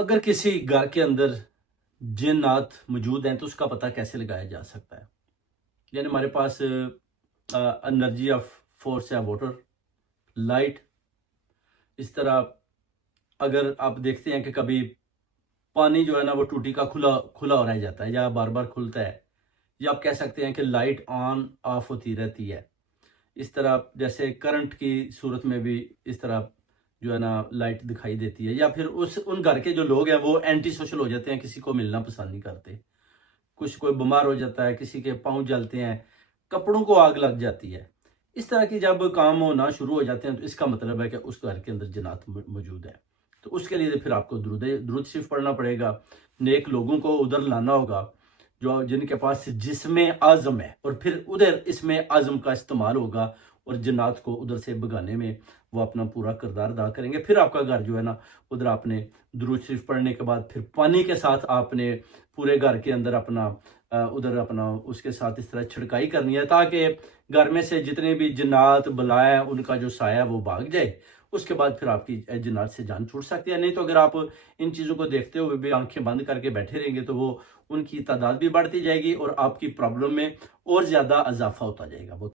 اگر کسی گھر کے اندر جنات موجود ہیں تو اس کا پتہ کیسے لگایا جا سکتا ہے؟ یعنی ہمارے پاس انرجی آف فورس ہے واٹر، لائٹ. اس طرح اگر آپ دیکھتے ہیں کہ کبھی پانی جو ہے نا وہ ٹوٹی کا کھلا رہ جاتا ہے یا بار بار کھلتا ہے، یا آپ کہہ سکتے ہیں کہ لائٹ آن آف ہوتی رہتی ہے. اس طرح جیسے کرنٹ کی صورت میں بھی اس طرح جو ہے نا لائٹ دکھائی دیتی ہے. یا پھر ان گھر کے جو لوگ ہیں وہ اینٹی سوشل ہو جاتے ہیں، کسی کو ملنا پسند نہیں کرتے. کوئی بیمار ہو جاتا ہے، کسی کے پاؤں جلتے ہیں، کپڑوں کو آگ لگ جاتی ہے. اس طرح کی جب کام ہونا شروع ہو جاتے ہیں تو اس کا مطلب ہے کہ اس گھر کے اندر جنات موجود ہیں. تو اس کے لیے پھر آپ کو درود شریف پڑھنا پڑے گا، نیک لوگوں کو ادھر لانا ہوگا جن کے پاس جسم اعظم ہے، اور پھر ادھر اسم اعظم کا استعمال ہوگا اور جنات کو ادھر سے بگانے میں وہ اپنا پورا کردار ادا کریں گے. پھر آپ کا گھر جو ہے نا ادھر آپ نے درود شریف پڑھنے کے بعد پھر پانی کے ساتھ آپ نے پورے گھر کے اندر اپنا اس کے ساتھ اس طرح چھڑکائی کرنی ہے تاکہ گھر میں سے جتنے بھی جنات بلائیں ان کا جو سایہ وہ بھاگ جائے. اس کے بعد پھر آپ کی جنات سے جان چھوٹ سکتی ہے. نہیں تو اگر آپ ان چیزوں کو دیکھتے ہوئے بھی آنکھیں بند کر کے بیٹھے رہیں گے تو وہ ان کی تعداد بھی بڑھتی جائے گی اور آپ کی پرابلم میں اور زیادہ اضافہ ہوتا جائے گا.